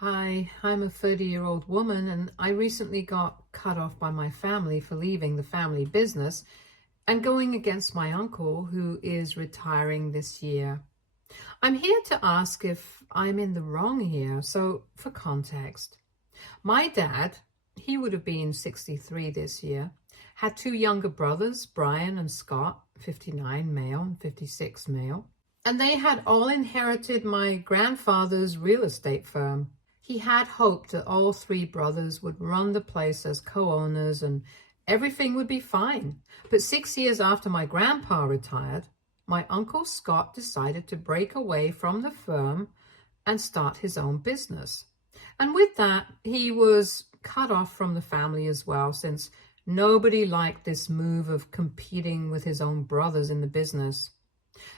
Hi, I'm a 30-year-old woman and I recently got cut off by my family for leaving the family business and going against my uncle who is retiring this year. I'm here to ask if I'm in the wrong here. So for context, my dad, he would have been 63 this year, had two younger brothers, Brian and Scott, 59 male and 56 male, and they had all inherited my grandfather's real estate firm. He had hoped that all three brothers would run the place as co-owners and everything would be fine. But 6 years after my grandpa retired, my uncle Scott decided to break away from the firm and start his own business. And with that, he was cut off from the family as well, since nobody liked this move of competing with his own brothers in the business.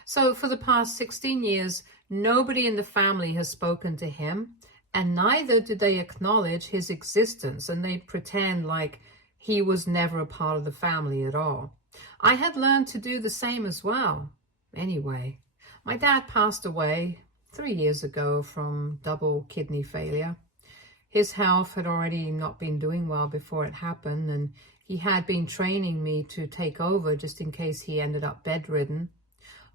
So for the past 16 years, nobody in the family has spoken to him, and neither did they acknowledge his existence, and they pretend like he was never a part of the family at all. I had learned to do the same as well. Anyway, my dad passed away 3 years ago from double kidney failure. His health had already not been doing well before it happened, and he had been training me to take over just in case he ended up bedridden.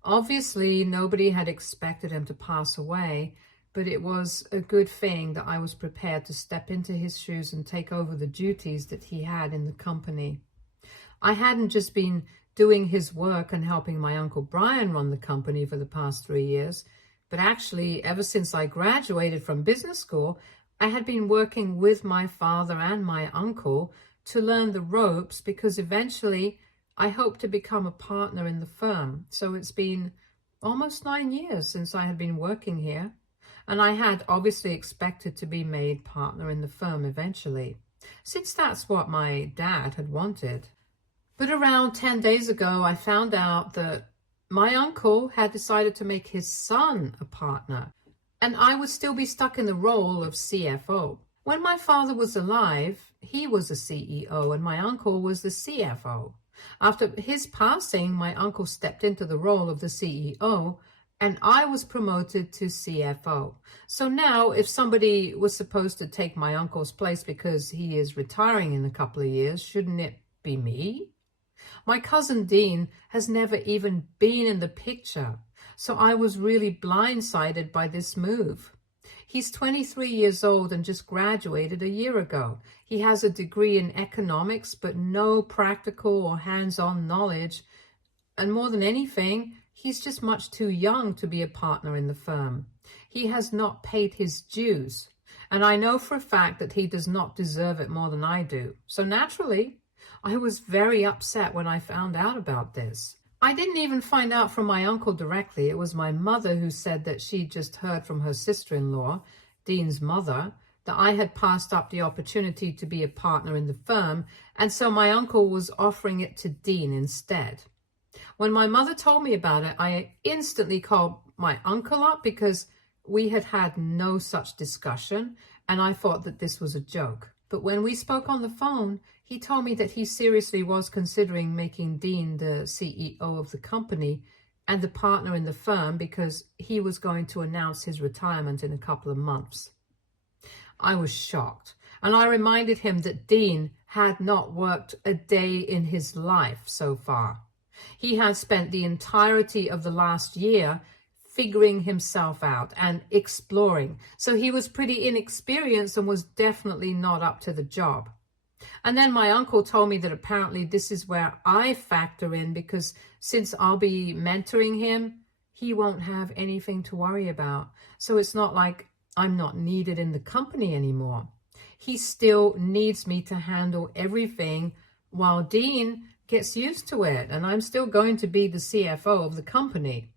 Obviously, nobody had expected him to pass away, but it was a good thing that I was prepared to step into his shoes and take over the duties that he had in the company. I hadn't just been doing his work and helping my Uncle Brian run the company for the past 3 years, but actually, ever since I graduated from business school, I had been working with my father and my uncle to learn the ropes, because eventually I hope to become a partner in the firm. So it's been almost 9 years since I had been working here, and I had obviously expected to be made partner in the firm eventually, since that's what my dad had wanted. But around 10 days ago, I found out that my uncle had decided to make his son a partner, and I would still be stuck in the role of CFO. When my father was alive, he was a CEO and my uncle was the CFO. After his passing, my uncle stepped into the role of the CEO and I was promoted to CFO. So now if somebody was supposed to take my uncle's place because he is retiring in a couple of years, shouldn't it be me? My cousin Dean has never even been in the picture, so I was really blindsided by this move. He's 23 years old and just graduated a year ago. He has a degree in economics, but no practical or hands-on knowledge. And more than anything, he's just much too young to be a partner in the firm. He has not paid his dues, and I know for a fact that he does not deserve it more than I do. So naturally, I was very upset when I found out about this. I didn't even find out from my uncle directly. It was my mother who said that she just heard from her sister-in-law, Dean's mother, that I had passed up the opportunity to be a partner in the firm, and so my uncle was offering it to Dean instead. When my mother told me about it, I instantly called my uncle up because we had had no such discussion, and I thought that this was a joke. But when we spoke on the phone, he told me that he seriously was considering making Dean the CEO of the company and the partner in the firm because he was going to announce his retirement in a couple of months. I was shocked, and I reminded him that Dean had not worked a day in his life so far. He had spent the entirety of the last year figuring himself out and exploring. So he was pretty inexperienced and was definitely not up to the job. And then my uncle told me that apparently this is where I factor in, because since I'll be mentoring him, he won't have anything to worry about. So it's not like I'm not needed in the company anymore. He still needs me to handle everything while Dean gets used to it, and I'm still going to be the CFO of the company.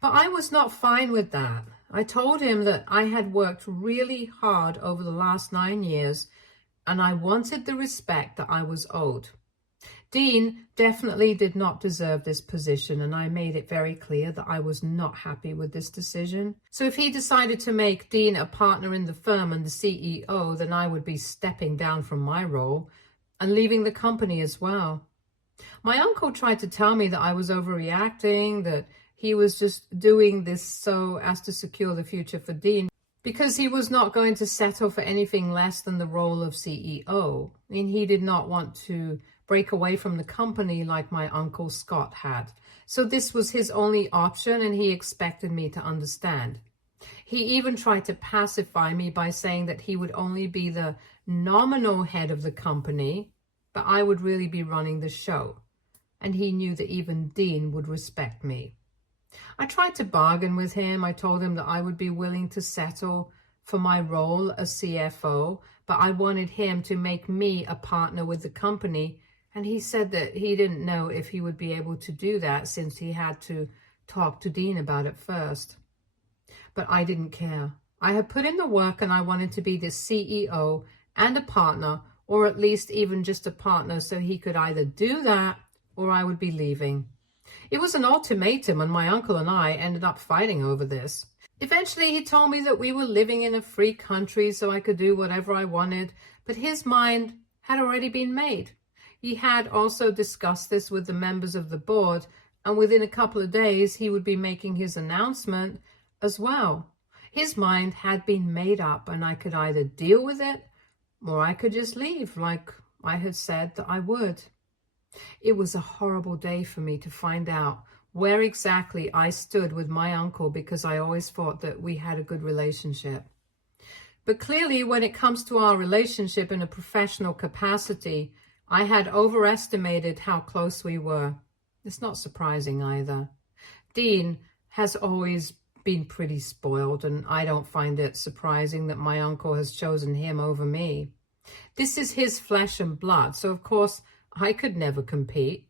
But I was not fine with that. I told him that I had worked really hard over the last 9 years, and I wanted the respect that I was owed. Dean definitely did not deserve this position, and I made it very clear that I was not happy with this decision. So if he decided to make Dean a partner in the firm and the CEO, then I would be stepping down from my role and leaving the company as well. My uncle tried to tell me that I was overreacting, that he was just doing this so as to secure the future for Dean. because he was not going to settle for anything less than the role of CEO, and he did not want to break away from the company like my uncle Scott had. So this was his only option, and he expected me to understand. He even tried to pacify me by saying that he would only be the nominal head of the company, but I would really be running the show. And he knew that even Dean would respect me. I tried to bargain with him. I told him that I would be willing to settle for my role as CFO, but I wanted him to make me a partner with the company. And he said that he didn't know if he would be able to do that since he had to talk to Dean about it first. But I didn't care. I had put in the work and I wanted to be the CEO and a partner, or at least even just a partner, so he could either do that or I would be leaving. It was an ultimatum, and my uncle and I ended up fighting over this. Eventually, he told me that we were living in a free country, so I could do whatever I wanted, but his mind had already been made. He had also discussed this with the members of the board, and within a couple of days, he would be making his announcement as well. His mind had been made up, and I could either deal with it, or I could just leave, like I had said that I would. It was a horrible day for me to find out where exactly I stood with my uncle, because I always thought that we had a good relationship. But clearly, when it comes to our relationship in a professional capacity, I had overestimated how close we were. It's not surprising either. Dean has always been pretty spoiled, and I don't find it surprising that my uncle has chosen him over me. This is his flesh and blood, so of course I could never compete.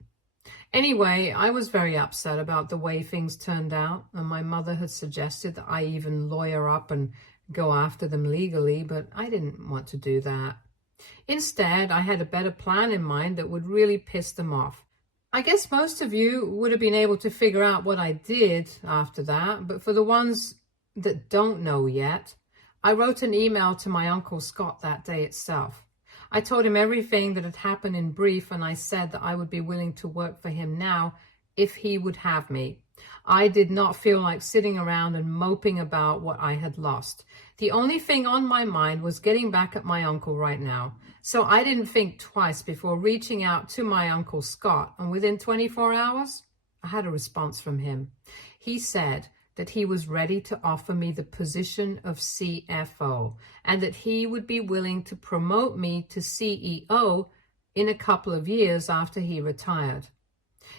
Anyway, I was very upset about the way things turned out, and my mother had suggested that I even lawyer up and go after them legally, but I didn't want to do that. Instead, I had a better plan in mind that would really piss them off. I guess most of you would have been able to figure out what I did after that, but for the ones that don't know yet, I wrote an email to my Uncle Scott that day itself. I told him everything that had happened in brief, and I said that I would be willing to work for him now if he would have me. I did not feel like sitting around and moping about what I had lost. The only thing on my mind was getting back at my uncle right now. So I didn't think twice before reaching out to my Uncle Scott, and within 24 hours, I had a response from him. He said that he was ready to offer me the position of CFO, and that he would be willing to promote me to CEO in a couple of years after he retired.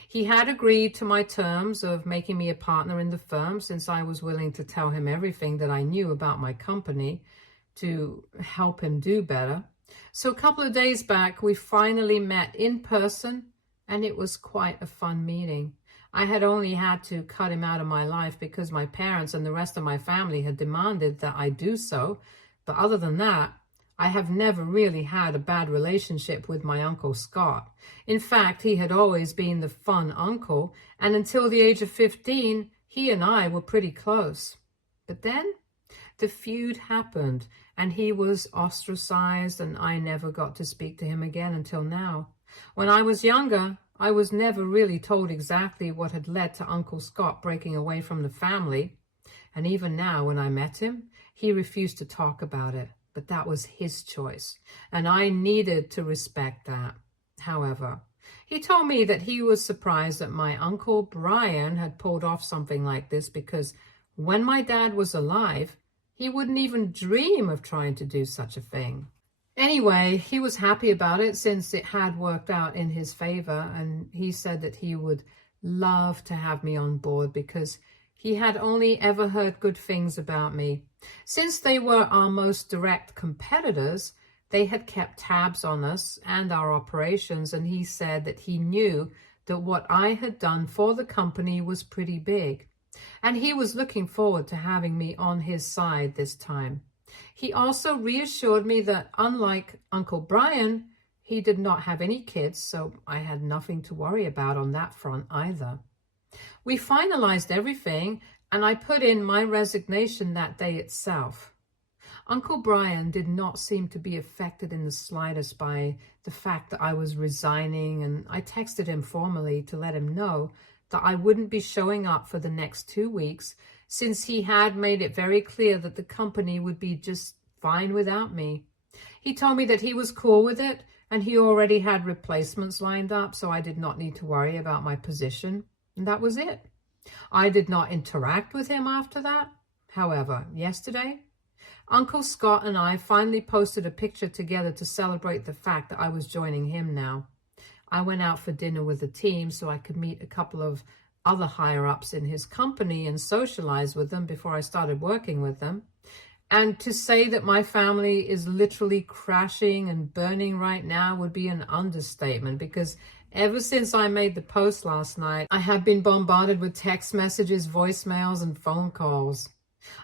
He had agreed to my terms of making me a partner in the firm, since I was willing to tell him everything that I knew about my company to help him do better. So a couple of days back, we finally met in person, and it was quite a fun meeting. I had only had to cut him out of my life because my parents and the rest of my family had demanded that I do so. But other than that, I have never really had a bad relationship with my Uncle Scott. In fact, he had always been the fun uncle, and until the age of 15, he and I were pretty close. But then the feud happened, and he was ostracized, and I never got to speak to him again until now. When I was younger, I was never really told exactly what had led to Uncle Scott breaking away from the family. And even now, when I met him, he refused to talk about it. But that was his choice, and I needed to respect that. However, he told me that he was surprised that my Uncle Brian had pulled off something like this, because when my dad was alive, he wouldn't even dream of trying to do such a thing. Anyway, he was happy about it since it had worked out in his favor, and he said that he would love to have me on board because he had only ever heard good things about me. Since they were our most direct competitors, they had kept tabs on us and our operations, and he said that he knew that what I had done for the company was pretty big, and he was looking forward to having me on his side this time. He also reassured me that, unlike Uncle Brian, he did not have any kids, so I had nothing to worry about on that front either. We finalized everything, and I put in my resignation that day itself. Uncle Brian did not seem to be affected in the slightest by the fact that I was resigning, and I texted him formally to let him know that I wouldn't be showing up for the next 2 weeks since he had made it very clear that the company would be just fine without me. He told me that he was cool with it and he already had replacements lined up, so I did not need to worry about my position. And that was it. I did not interact with him after that. However, yesterday, Uncle Scott and I finally posted a picture together to celebrate the fact that I was joining him now. I went out for dinner with the team so I could meet a couple of other higher-ups in his company and socialize with them before I started working with them. And to say that my family is literally crashing and burning right now would be an understatement, because ever since I made the post last night, I have been bombarded with text messages, voicemails, and phone calls.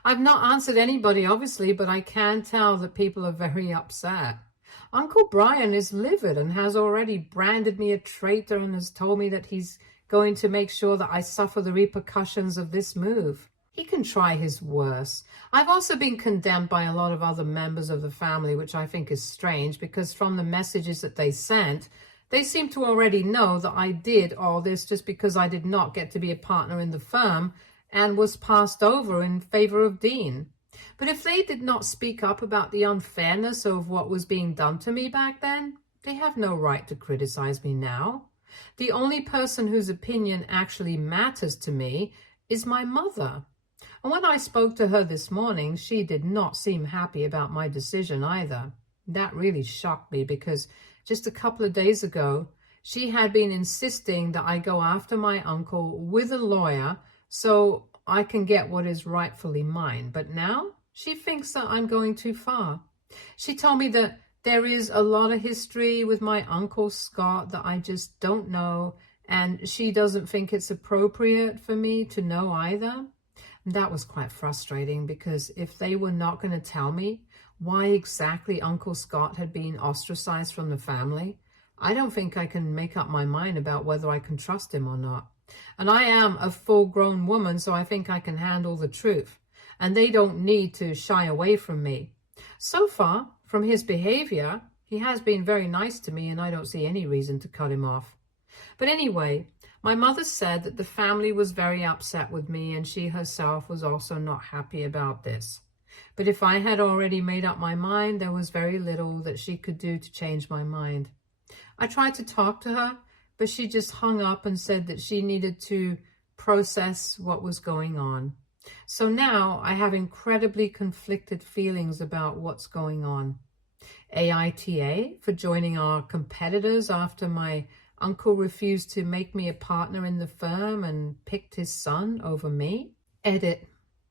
I've not answered anybody, obviously, but I can tell that people are very upset. Uncle Brian is livid and has already branded me a traitor and has told me that he's going to make sure that I suffer the repercussions of this move. He can try his worst. I've also been condemned by a lot of other members of the family, which I think is strange, because from the messages that they sent, they seem to already know that I did all this just because I did not get to be a partner in the firm and was passed over in favor of Dean. But if they did not speak up about the unfairness of what was being done to me back then, they have no right to criticize me now. The only person whose opinion actually matters to me is my mother. And when I spoke to her this morning, she did not seem happy about my decision either. That really shocked me, because just a couple of days ago, she had been insisting that I go after my uncle with a lawyer so I can get what is rightfully mine. But now she thinks that I'm going too far. She told me that there is a lot of history with my Uncle Scott that I just don't know, and she doesn't think it's appropriate for me to know either. And that was quite frustrating, because if they were not going to tell me why exactly Uncle Scott had been ostracized from the family, I don't think I can make up my mind about whether I can trust him or not. And I am a full-grown woman, so I think I can handle the truth. And they don't need to shy away from me. So far, from his behavior, he has been very nice to me, and I don't see any reason to cut him off. But anyway, my mother said that the family was very upset with me, and she herself was also not happy about this. But if I had already made up my mind, there was very little that she could do to change my mind. I tried to talk to her, but she just hung up and said that she needed to process what was going on. So now I have incredibly conflicted feelings about what's going on. AITA for joining our competitors after my uncle refused to make me a partner in the firm and picked his son over me. Edit.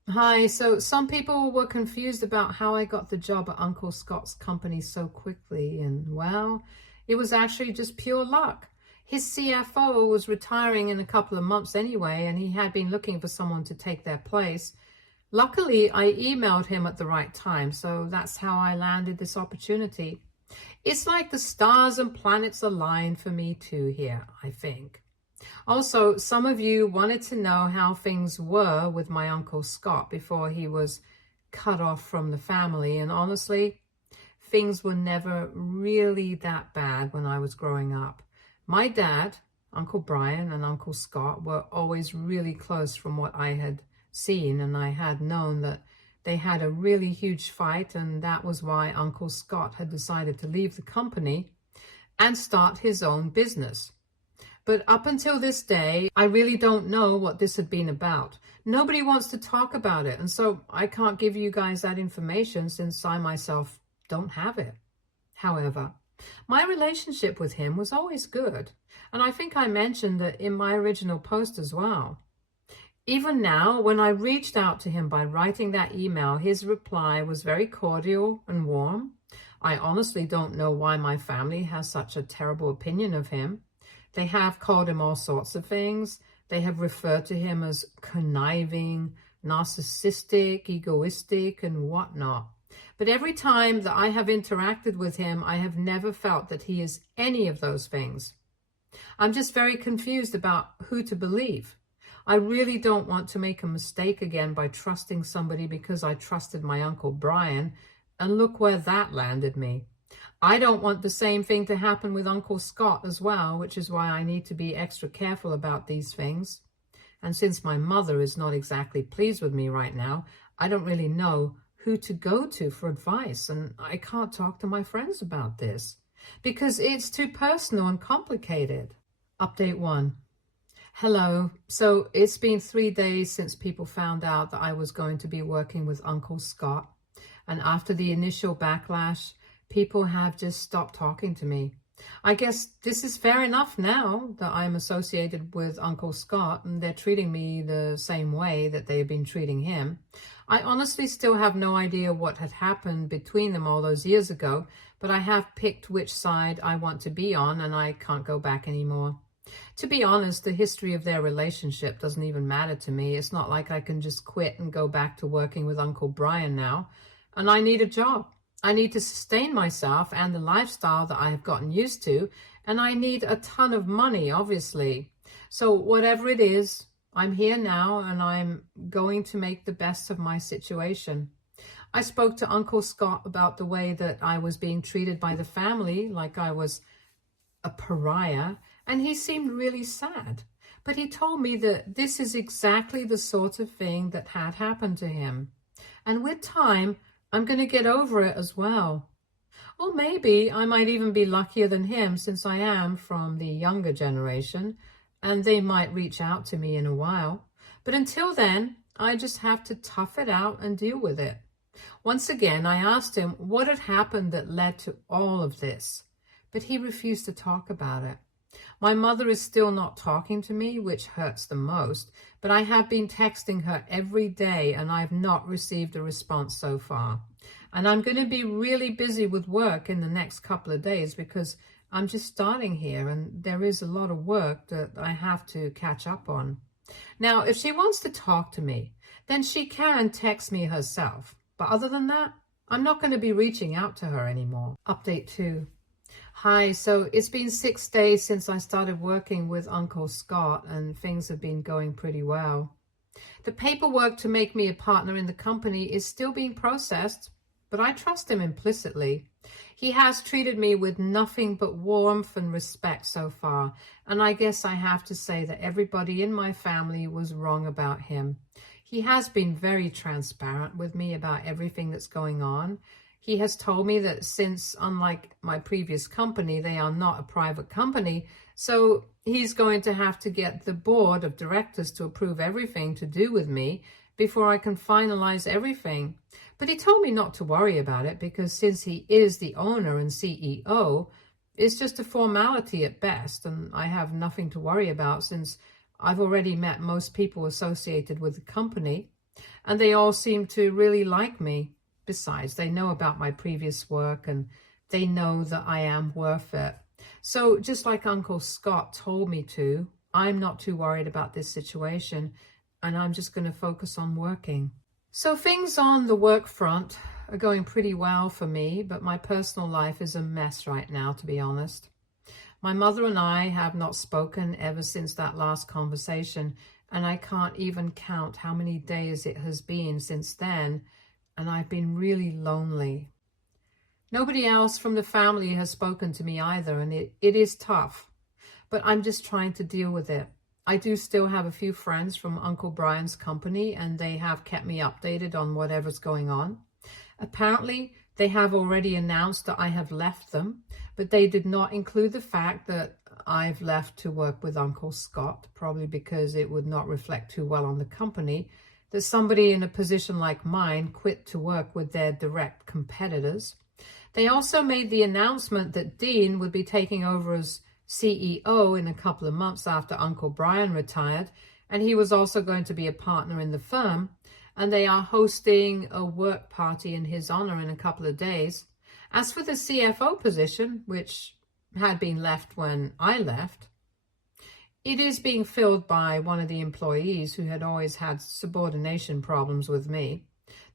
Hi, so some people were confused about how I got the job at Uncle Scott's company so quickly, and well, it was actually just pure luck. His CFO was retiring in a couple of months anyway, and he had been looking for someone to take their place. Luckily, I emailed him at the right time, so that's how I landed this opportunity. It's like the stars and planets aligned for me too here, I think. Also, some of you wanted to know how things were with my Uncle Scott before he was cut off from the family, and honestly, things were never really that bad when I was growing up. My dad, Uncle Brian, and Uncle Scott were always really close from what I had seen, and I had known that they had a really huge fight, and that was why Uncle Scott had decided to leave the company and start his own business. But up until this day, I really don't know what this had been about. Nobody wants to talk about it, and so I can't give you guys that information since I myself don't have it. However, my relationship with him was always good, and I think I mentioned that in my original post as well. Even now, when I reached out to him by writing that email, his reply was very cordial and warm. I honestly don't know why my family has such a terrible opinion of him. They have called him all sorts of things. They have referred to him as conniving, narcissistic, egoistic, and whatnot. But every time that I have interacted with him, I have never felt that he is any of those things. I'm just very confused about who to believe. I really don't want to make a mistake again by trusting somebody because I trusted my Uncle Brian, and look where that landed me. I don't want the same thing to happen with Uncle Scott as well, which is why I need to be extra careful about these things. And since my mother is not exactly pleased with me right now, I don't really know who to go to for advice, and I can't talk to my friends about this because it's too personal and complicated. Update 1. Hello. So it's been 3 days since people found out that I was going to be working with Uncle Scott. And after the initial backlash, people have just stopped talking to me. I guess this is fair enough now that I'm associated with Uncle Scott and they're treating me the same way that they've been treating him. I honestly still have no idea what had happened between them all those years ago, but I have picked which side I want to be on and I can't go back anymore. To be honest, the history of their relationship doesn't even matter to me. It's not like I can just quit and go back to working with Uncle Brian now. And I need a job. I need to sustain myself and the lifestyle that I have gotten used to. And I need a ton of money, obviously. So whatever it is, I'm here now and I'm going to make the best of my situation. I spoke to Uncle Scott about the way that I was being treated by the family, like I was a pariah, and he seemed really sad. But he told me that this is exactly the sort of thing that had happened to him. And with time, I'm going to get over it as well. Or maybe I might even be luckier than him since I am from the younger generation, and they might reach out to me in a while. But until then, I just have to tough it out and deal with it. Once again, I asked him what had happened that led to all of this, but he refused to talk about it. My mother is still not talking to me, which hurts the most, but I have been texting her every day and I've not received a response so far. And I'm going to be really busy with work in the next couple of days because I'm just starting here and there is a lot of work that I have to catch up on. Now, if she wants to talk to me, then she can text me herself. But other than that, I'm not going to be reaching out to her anymore. Update 2. Hi, so it's been 6 days since I started working with Uncle Scott and things have been going pretty well. The paperwork to make me a partner in the company is still being processed, but I trust him implicitly. He has treated me with nothing but warmth and respect so far, and I guess I have to say that everybody in my family was wrong about him. He has been very transparent with me about everything that's going on. He has told me that since, unlike my previous company, they are not a private company, so he's going to have to get the board of directors to approve everything to do with me before I can finalize everything. But he told me not to worry about it because since he is the owner and CEO, it's just a formality at best, and I have nothing to worry about since I've already met most people associated with the company, and they all seem to really like me. Besides, they know about my previous work and they know that I am worth it. So just like Uncle Scott told me to, I'm not too worried about this situation and I'm just going to focus on working. So things on the work front are going pretty well for me, but my personal life is a mess right now, to be honest. My mother and I have not spoken ever since that last conversation, and I can't even count how many days it has been since then. And I've been really lonely. Nobody else from the family has spoken to me either, and it is tough, but I'm just trying to deal with it. I do still have a few friends from Uncle Brian's company, and they have kept me updated on whatever's going on. Apparently, they have already announced that I have left them, but they did not include the fact that I've left to work with Uncle Scott, probably because it would not reflect too well on the company, that somebody in a position like mine quit to work with their direct competitors. They also made the announcement that Dean would be taking over as CEO in a couple of months after Uncle Brian retired, and he was also going to be a partner in the firm, and they are hosting a work party in his honor in a couple of days. As for the CFO position, which had been left when I left, it is being filled by one of the employees who had always had subordination problems with me.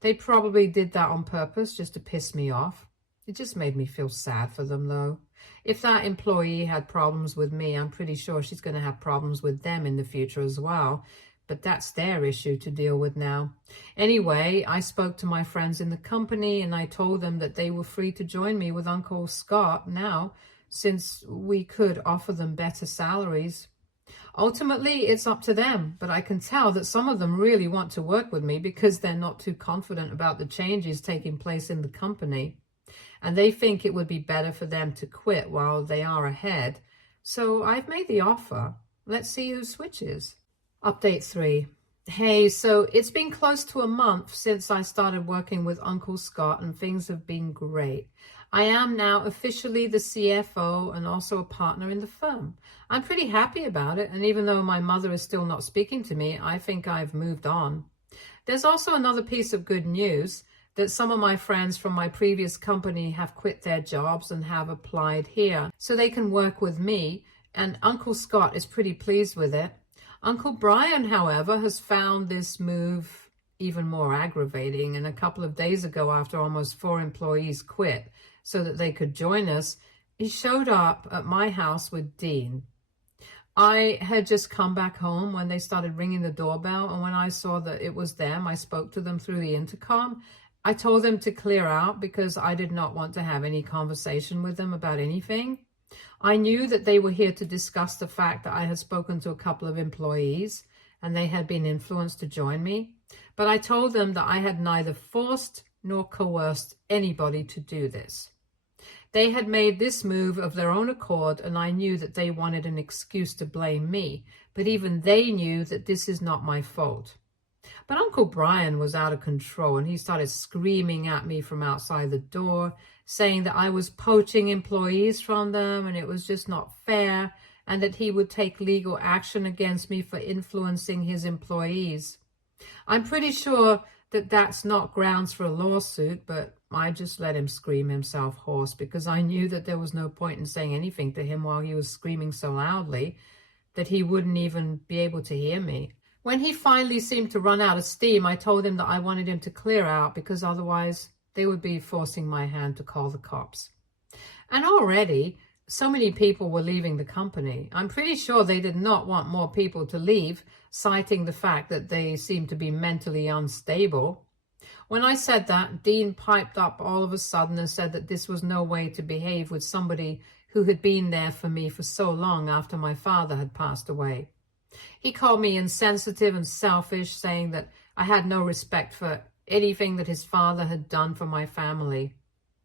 They probably did that on purpose just to piss me off. It just made me feel sad for them, though. If that employee had problems with me, I'm pretty sure she's going to have problems with them in the future as well. But that's their issue to deal with now. Anyway, I spoke to my friends in the company and I told them that they were free to join me with Uncle Scott now, since we could offer them better salaries. Ultimately, it's up to them, but I can tell that some of them really want to work with me because they're not too confident about the changes taking place in the company. And they think it would be better for them to quit while they are ahead. So I've made the offer. Let's see who switches. Update 3. Hey, so it's been close to a month since I started working with Uncle Scott, and things have been great. I am now officially the CFO and also a partner in the firm. I'm pretty happy about it, and even though my mother is still not speaking to me, I think I've moved on. There's also another piece of good news, that some of my friends from my previous company have quit their jobs and have applied here so they can work with me, and Uncle Scott is pretty pleased with it. Uncle Brian, however, has found this move even more aggravating, and a couple of days ago, after almost 4 employees quit so that they could join us, he showed up at my house with Dean. I had just come back home when they started ringing the doorbell, and when I saw that it was them, I spoke to them through the intercom. I told them to clear out because I did not want to have any conversation with them about anything. I knew that they were here to discuss the fact that I had spoken to a couple of employees and they had been influenced to join me. But I told them that I had neither forced nor coerced anybody to do this. They had made this move of their own accord, and I knew that they wanted an excuse to blame me. But even they knew that this is not my fault. But Uncle Brian was out of control, and he started screaming at me from outside the door, saying that I was poaching employees from them and it was just not fair, and that he would take legal action against me for influencing his employees. I'm pretty sure that that's not grounds for a lawsuit, but I just let him scream himself hoarse because I knew that there was no point in saying anything to him while he was screaming so loudly that he wouldn't even be able to hear me. When he finally seemed to run out of steam, I told him that I wanted him to clear out because otherwise they would be forcing my hand to call the cops. And already, so many people were leaving the company. I'm pretty sure they did not want more people to leave, citing the fact that they seemed to be mentally unstable. When I said that, Dean piped up all of a sudden and said that this was no way to behave with somebody who had been there for me for so long after my father had passed away. He called me insensitive and selfish, saying that I had no respect for anything that his father had done for my family.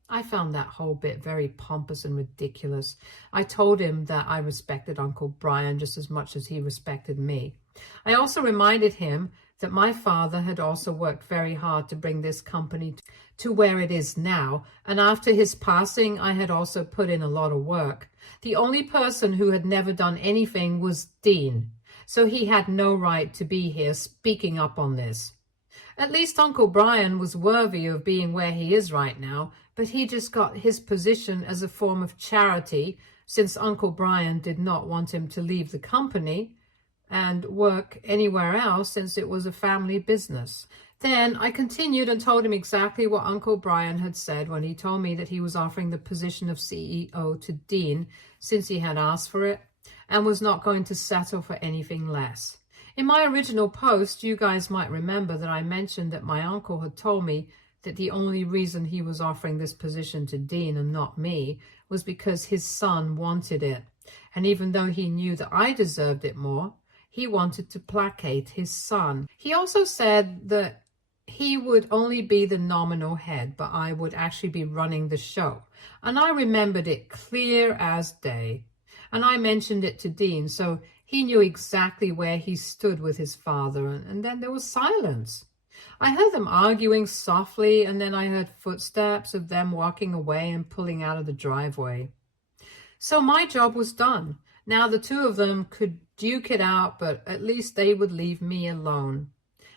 I found that whole bit very pompous and ridiculous. I told him that I respected Uncle Brian just as much as he respected me. I also reminded him that my father had also worked very hard to bring this company to where it is now, and after his passing, I had also put in a lot of work. The only person who had never done anything was Dean, so he had no right to be here speaking up on this. At least Uncle Brian was worthy of being where he is right now, but he just got his position as a form of charity since Uncle Brian did not want him to leave the company and work anywhere else since it was a family business. Then I continued and told him exactly what Uncle Brian had said when he told me that he was offering the position of CEO to Dean since he had asked for it and was not going to settle for anything less. In my original post, you guys might remember that I mentioned that my uncle had told me that the only reason he was offering this position to Dean and not me was because his son wanted it. And even though he knew that I deserved it more, he wanted to placate his son. He also said that he would only be the nominal head, but I would actually be running the show. And I remembered it clear as day. And I mentioned it to Dean, so he knew exactly where he stood with his father, and then there was silence. I heard them arguing softly, and then I heard footsteps of them walking away and pulling out of the driveway. So my job was done. Now the two of them could duke it out, but at least they would leave me alone.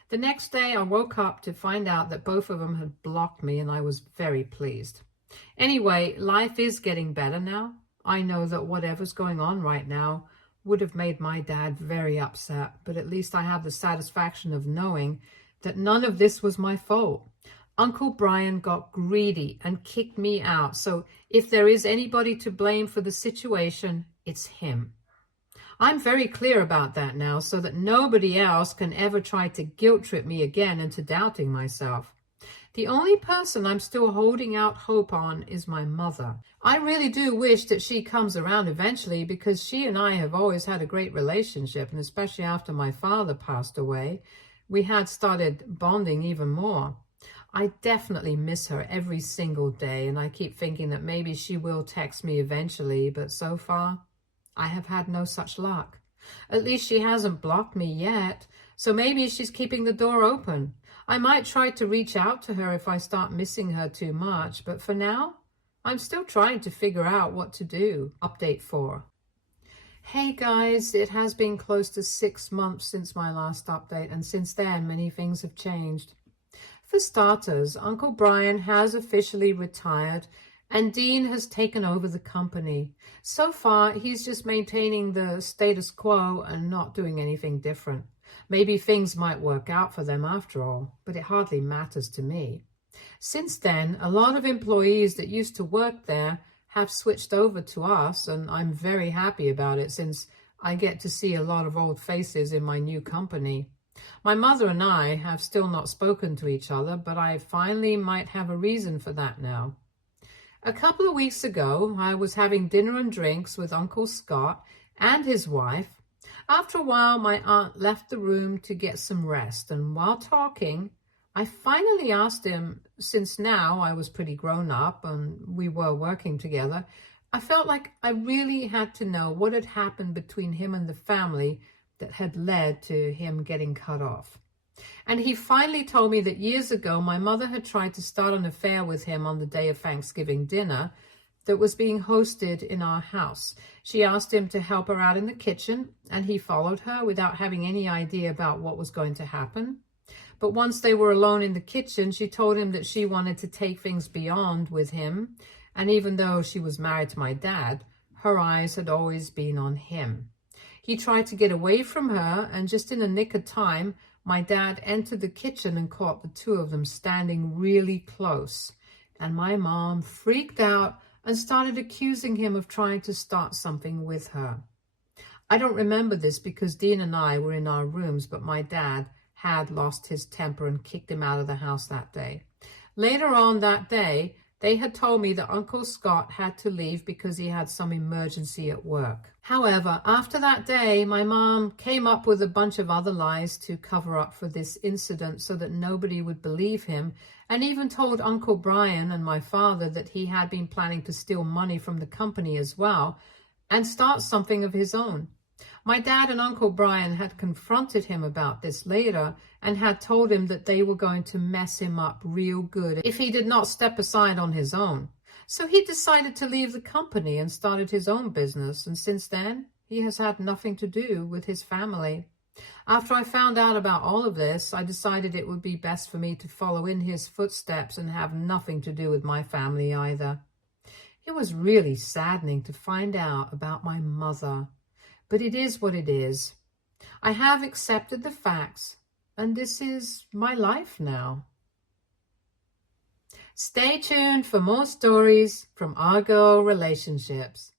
The next day I woke up to find out that both of them had blocked me, and I was very pleased. Anyway, life is getting better now. I know that whatever's going on right now would have made my dad very upset, but at least I have the satisfaction of knowing that none of this was my fault. Uncle Brian got greedy and kicked me out, so if there is anybody to blame for the situation, it's him. I'm very clear about that now so that nobody else can ever try to guilt trip me again into doubting myself. The only person I'm still holding out hope on is my mother. I really do wish that she comes around eventually, because she and I have always had a great relationship, and especially after my father passed away, we had started bonding even more. I definitely miss her every single day, and I keep thinking that maybe she will text me eventually, but so far, I have had no such luck. At least she hasn't blocked me yet, so maybe she's keeping the door open. I might try to reach out to her if I start missing her too much, but for now, I'm still trying to figure out what to do. Update 4. Hey guys, it has been close to 6 months since my last update, and since then, many things have changed. For starters, Uncle Brian has officially retired, and Dean has taken over the company. So far, he's just maintaining the status quo and not doing anything different. Maybe things might work out for them after all, but it hardly matters to me. Since then, a lot of employees that used to work there have switched over to us, and I'm very happy about it, since I get to see a lot of old faces in my new company. My mother and I have still not spoken to each other, but I finally might have a reason for that now. A couple of weeks ago, I was having dinner and drinks with Uncle Scott and his wife. After a while, my aunt left the room to get some rest, and while talking, I finally asked him, since now I was pretty grown up and we were working together, I felt like I really had to know what had happened between him and the family that had led to him getting cut off. And he finally told me that years ago my mother had tried to start an affair with him on the day of Thanksgiving dinner that was being hosted in our house. She asked him to help her out in the kitchen, and he followed her without having any idea about what was going to happen. But once they were alone in the kitchen, she told him that she wanted to take things beyond with him, and even though she was married to my dad, her eyes had always been on him. He tried to get away from her, and just in the nick of time, my dad entered the kitchen and caught the two of them standing really close. And my mom freaked out and started accusing him of trying to start something with her. I don't remember this because Dean and I were in our rooms, but my dad had lost his temper and kicked him out of the house that day. Later on that day, they had told me that Uncle Scott had to leave because he had some emergency at work. However, after that day, my mom came up with a bunch of other lies to cover up for this incident so that nobody would believe him, and even told Uncle Brian and my father that he had been planning to steal money from the company as well and start something of his own. My dad and Uncle Brian had confronted him about this later and had told him that they were going to mess him up real good if he did not step aside on his own. So he decided to leave the company and started his own business, and since then, he has had nothing to do with his family. After I found out about all of this, I decided it would be best for me to follow in his footsteps and have nothing to do with my family either. It was really saddening to find out about my mother. But it is what it is. I have accepted the facts, and this is my life now. Stay tuned for more stories from our girl relationships.